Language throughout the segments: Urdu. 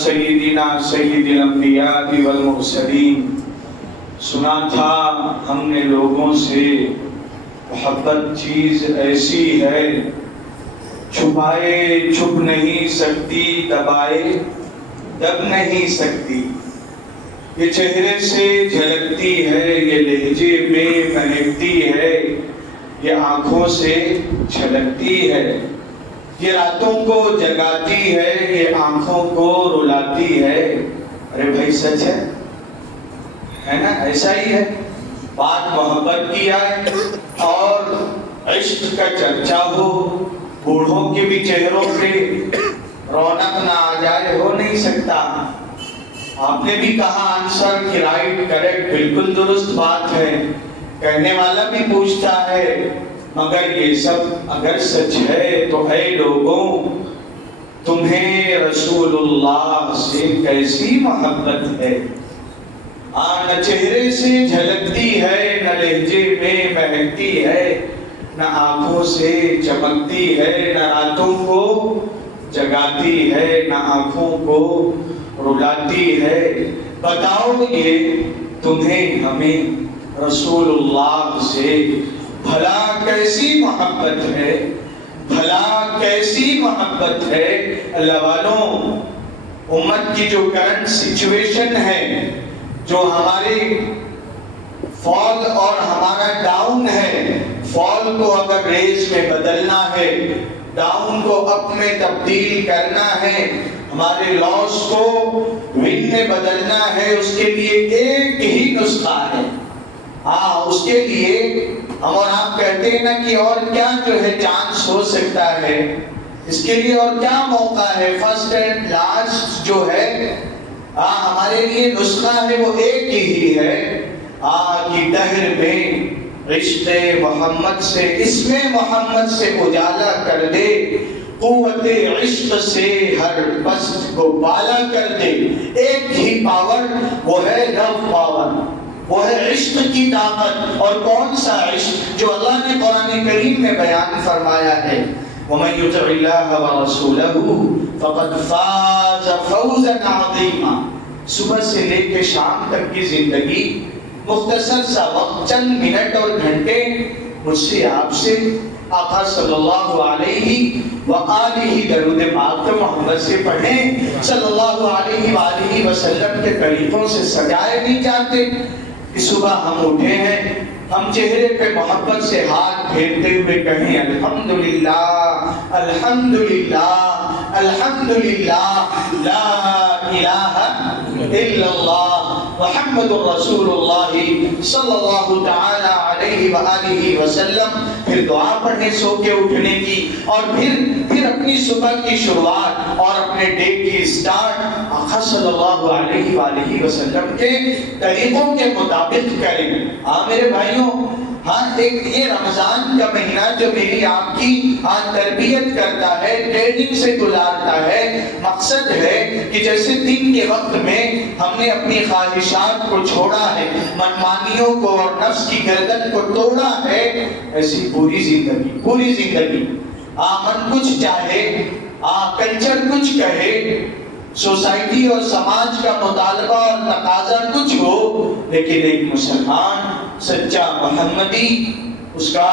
سیدنا سید الانبیاء والمرسلین. سنا تھا ہم نے لوگوں سے محبت چیز ایسی ہے، چھپائے چھپ نہیں سکتی، دبائے دب نہیں سکتی. یہ چہرے سے جھلکتی ہے، یہ لہجے میں مہکتی ہے، یہ آنکھوں سے چھلکتی ہے، یہ راتوں کو جگاتی ہے، یہ آنکھوں کو رلاتی ہے. ارے بھائی سچ ہے نا؟ ایسا ہی ہے. بات محبت کی آئے اور عشق کا چرچا ہو، بوڑھوں کے بھی چہروں پہ رونق نہ آ جائے، ہو نہیں سکتا. آپ نے بھی کہا آنسر کی رائٹ کریکٹ، بالکل درست بات ہے. کہنے والا بھی پوچھتا ہے مگر یہ سب اگر سچ ہے تو اے لوگوں، تمہیں رسول اللہ سے کیسی محبت ہے؟ نہ چہرے سے جھلکتی ہے، نہ لہجے میں مہکتی ہے، نہ آنکھوں سے چمکتی ہے، نہ راتوں کو جگاتی ہے، نہ آنکھوں کو رلاتی ہے. بتاؤ یہ تمہیں ہمیں رسول اللہ سے بھلا کیسی محبت ہے؟ بھلا کیسی محبت ہے؟ اللہ والوں، امت کی جو کرنٹ سچویشن ہے، جو ہماری فال اور ہمارا ڈاؤن ہے، فال کو اگر ریز میں بدلنا ہے، ڈاؤن کو اپ میں تبدیل کرنا ہے، ہمارے لاس کو ون میں بدلنا ہے، اس کے لیے ایک ہی نسخہ ہے. اس کے لیے ہم اور آپ کہتے ہیں نا کہ اور کیا جو ہے چانس ہو سکتا ہے، اس کے لیے اور کیا موقع ہے. فرسٹ اینڈ لاسٹ جو ہے ہمارے لیے نسخہ ہے، وہ ایک ہی ہے کہ دہر میں عشق محمد سے، اسم محمد سے اجالا کر دے، قوت عشق سے ہر پست کو بالا کر دے. ایک ہی پاور، وہ ہے لو پاور، وہ ہے عشق کی طاقت. اور کون سا عشق؟ جو اللہ نے قرآن کریم میں بیان فرمایا ہے، وَمَن يُطِعِ اللَّهَ وَرَسُولَهُ فَقَدْ فَازَ فَوْزًا عَظِيمًا. صبح سے لے کے شام تک کی زندگی، مختصر سا وقت، چند منٹ اور گھنٹے مجھ سے آپ سے آقا صلی اللہ علیہ وآلہ درود پاک محمد سے پڑھیں. صلی اللہ علیہ وآلہ وسلم کے طریقوں سے سجائے نہیں جاتے. کہ صبح ہم اٹھے ہیں، ہم چہرے پہ محبت سے ہاتھ پھیرتے ہوئے کہیں الحمدللہ الحمدللہ الحمدللہ لا الہ الا اللہ محمد الرسول اللہ صلی اللہ تعالی علیہ وآلہ وسلم. پھر دعا پڑھیں سو کے اٹھنے کی، اور پھر اپنی صبح کی شروعات اور اپنے ڈے کی سٹارٹ آقا صلی اللہ علیہ وآلہ وسلم کے طریقوں کے مطابق کریں. میرے بھائیوں، ایک یہ رمضان کا مہینہ جو میری آپ کی تربیت کرتا ہے، ٹریننگ سے گزارتا ہے، مقصد ہے کہ جیسے دن کے وقت میں ہم نے اپنی خواہشات کو چھوڑا ہے، منمانیوں کو اور نفس کی گردن کو توڑا ہے، ایسی پوری زندگی من کچھ چاہے، کلچر کچھ کہے، سوسائٹی اور سماج کا مطالبہ اور تقاضا کچھ ہو، لیکن ایک مسلمان سچا محمدی، اس کا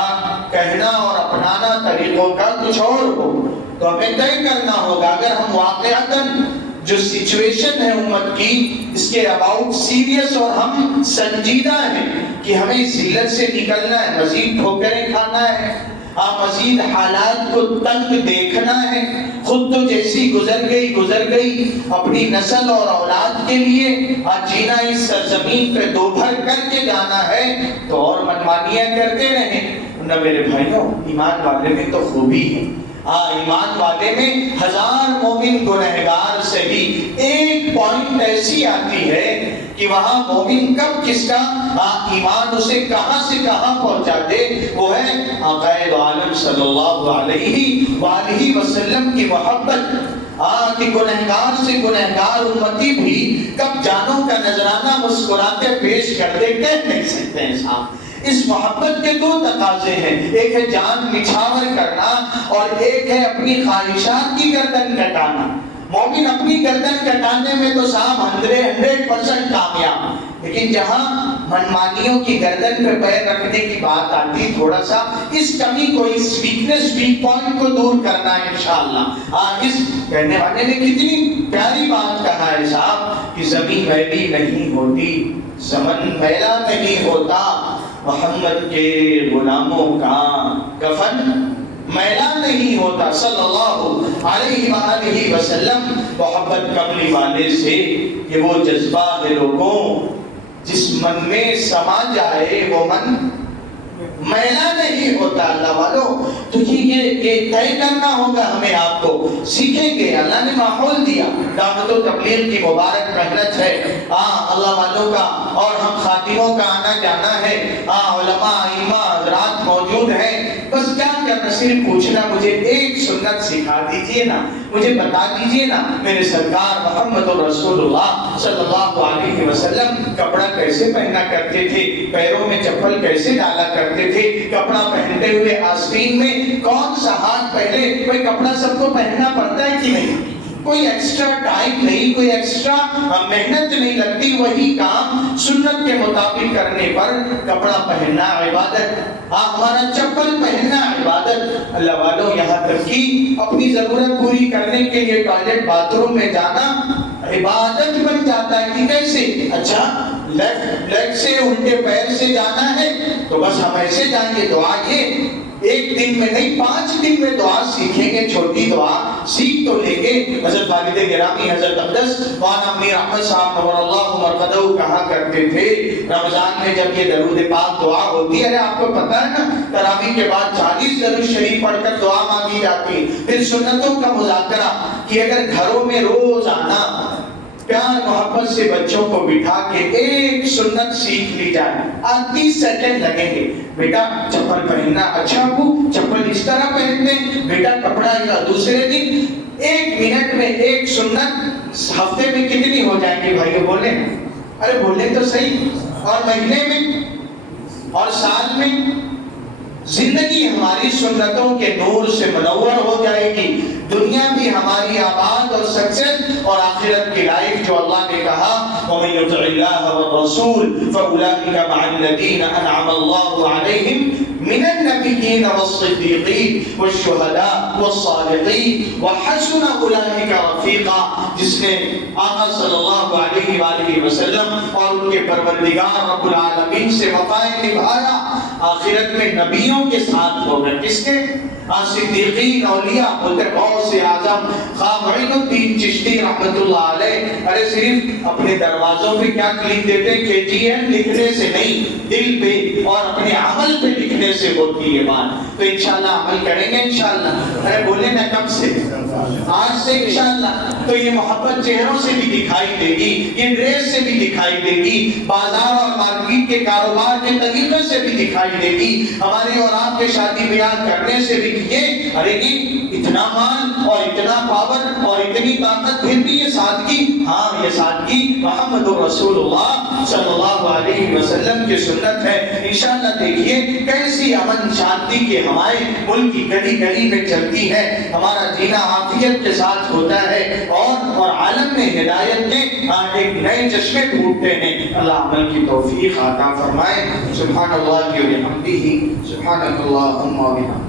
کہنا اور اپنانا طریقوں کا کچھ اور ہو. تو ہمیں طے کرنا ہوگا، اگر ہم واقعتاً جو سچویشن ہے امت کی، اس کے اباؤٹ سیریس اور ہم سنجیدہ ہیں کہ ہمیں ذلت سے نکلنا ہے، مزید ٹھوکریں کھانا ہے، مزید حالات کو تنگ دیکھنا ہے، خود تو جیسی گزر گئی اپنی نسل اور اولاد کے لیے جینا اس سرزمین پہ دوبھر کر کے جانا ہے، تو اور منمانیاں کرتے رہیں. نہ میرے بھائیوں، ایمان والے میں تو خوبی ہے. ایمان والے میں ہزار مومن گنہگار سے بھی ایک پوائنٹ ایسی آتی ہے کہ وہاں مومن کب کس کا ایمان اسے کہاں سے کہاں پہنچا دے. وہ ہے قائد عالم صلی اللہ علیہ وآلہ وسلم کی محبت. کہ گنہگار سے گنہگار امتی بھی کب جانوں کا نذرانہ مسکراتے پیش کر دے، کہہ نہیں سکتے ہیں صاحب. اس محبت کے دو تقاضے ہیں، ایک ہے جان نچھاور کرنا اور ایک ہے اپنی خواہشات کی گردن کٹانا. مومن اپنی گردن کٹانے میں تو صاحب 100% کامیاب، لیکن جہاں منمانیوں کی گردن پہ پیر رکھنے کی بات آتی، تھوڑا سا اس کمی کو، اس ویکنس، ویک پوائنٹ کو دور کرنا ہے انشاءاللہ۔ اس کہنے والے نے کتنی پیاری بات کہا ہے صاحب کہ زمین میلی نہیں ہوتی، زمن میلا نہیں ہوتا، محمد کے غلاموں کا کفن میلا نہیں ہوتا، صلی اللہ علیہ وآلہ وسلم۔ محبت کملی والے سے یہ وہ جذبہ ہے لوگوں جس من میں سما جائے وہ من میلا نہیں ہوتا۔ اللہ والوں تو یہ طے کرنا ہوگا ہمیں، آپ کو سیکھیں گے، اللہ نے ماحول دیا، دعوت و تبلیغ کی مبارک محنت ہے، اللہ والوں کا اور ہم خاتموں کا آنا جانا ہے، علماء ائمہ حضرات موجود ہیں، بس کیا کرنا، صرف پوچھنا مجھے ایک سنت سکھا دیجئے نا، مجھے بتا دیجئے نا میرے سرکار محمد رسول اللہ صلی اللہ علیہ وسلم کپڑا کیسے پہنا کرتے تھے، پیروں میں چپل کیسے ڈالا کرتے تھے، کپڑا پہنتے ہوئے آستین میں کون سا ہاتھ پہلے، کوئی کپڑا سب کو پہننا پڑتا ہے کہ نہیں، کوئی ایکسٹرا ٹائم نہیں، کوئی ایکسٹرا محنت نہیں لگتی، وہی کام سنت کے مطابق کرنے پر کپڑا پہننا عبادت، ہمارا چپل پہننا عبادت۔ اللہ والوں یہاں تک کہ اپنی ضرورت پوری کرنے کے لیے ٹوائلٹ باتھ روم میں جانا عبادت بن جاتا ہے کہ کیسے، اچھا لیفٹ لیگ سے الٹے پیر سے جانا ہے تو بس ہم ایسے جائیں گے، دعا یہ ایک دن میں نہیں 5 دن میں دعا سیکھیں گے، چھوٹی دعا سیکھ تو لیں گے۔ حضرت والد گرامی حضرت اقدس مولانا امیر احمد صاحب نور اللہ مرقدہ کہا کرتے تھے رمضان میں جب یہ درود پاک دعا ہوتی ہے، آپ کو پتہ ہے نا تراویح کے بعد 40 درود شریف پڑھ کر دعا مانگی جاتی، پھر سنتوں کا مذاکرہ کہ اگر گھروں میں روزانہ پیار محبت سے بچوں کو بٹھا کے ایک سنت سیکھ لی جائے، 30 سیکنڈ لگیں گے، بیٹا چپل پہننا، اچھا ابو چپل اس طرح پہنتے ہیں، بیٹا کپڑا یا دوسرے دن، 1 منٹ میں ایک سنت ہفتے میں کتنی ہو جائیں گے بھائیو، بولیں، ارے بولیں تو صحیح، اور مہینے میں اور سال میں زندگی ہماری سنتوں کے نور سے منور ہو جائے گی، دنیا بھی ہماری آباد اور سکسیس، اور آخرت کی لائف جو اللہ نے کہا وَمَن يُطِعِ اللَّهَ وَالرَّسُولَ فَأُولَٰئِكَ مَعَ الَّذِينَ أَنْعَمَ اللَّهُ عَلَيْهِمْ من النبيين والصديقين والشهداء والصالحين وحسن أولئك رفيقا، جس نے آقا صلی اللہ علیہ وآلہ وسلم اور ان کے پروردگار رب العالمین سے وفائیں نبھایا، آخرت میں نبیوں کے ساتھ ہوگا، کس کے؟ صدیقین، اولیاء، بولتے غوث اعظم خواجہ معین الدین چشتی رحمت اللہ علیہ، ارے صرف اپنے دروازوں پہ کیا لکھ دیتے، KGN لکھنے سے نہیں، دل پہ اور اپنے عمل پہ لکھنے سے ہوتی ہے بات، تو انشاءاللہ عمل کریں گے انشاءاللہ، ارے بولے نا کب سے؟ آج سے انشاءاللہ، تو یہ محبت چہروں سے بھی دکھائی دے گی، یہ ڈریس سے بھی دکھائی دے گی، بازار اور مارکیٹ کے کاروبار کے طریقے سے بھی دکھائی دے گی، ہماری اور آپ کے شادی بیان کرنے سے بھی، یہ ارے یہ اتنا مال اور اتنا پاور اور اتنی طاقت، پھر بھی یہ سادگی، ہاں یہ سادگی محمد رسول اللہ صلی اللہ علیہ وسلم کی سنت ہے۔ انشاءاللہ دیکھیے کیسی امن شانتی کے ہمارے ملک کی گلی گلی میں چلتی ہے، ہمارا جینا عافیت کے ساتھ ہوتا ہے، اور عالم میں ہدایت کے ایک نئے چشمے ٹوٹتے ہیں۔ اللہ عمل کی توفیق عطا فرمائے۔ سبحان اللہ و بحمدہ، سبحانک اللہم و بحمدک۔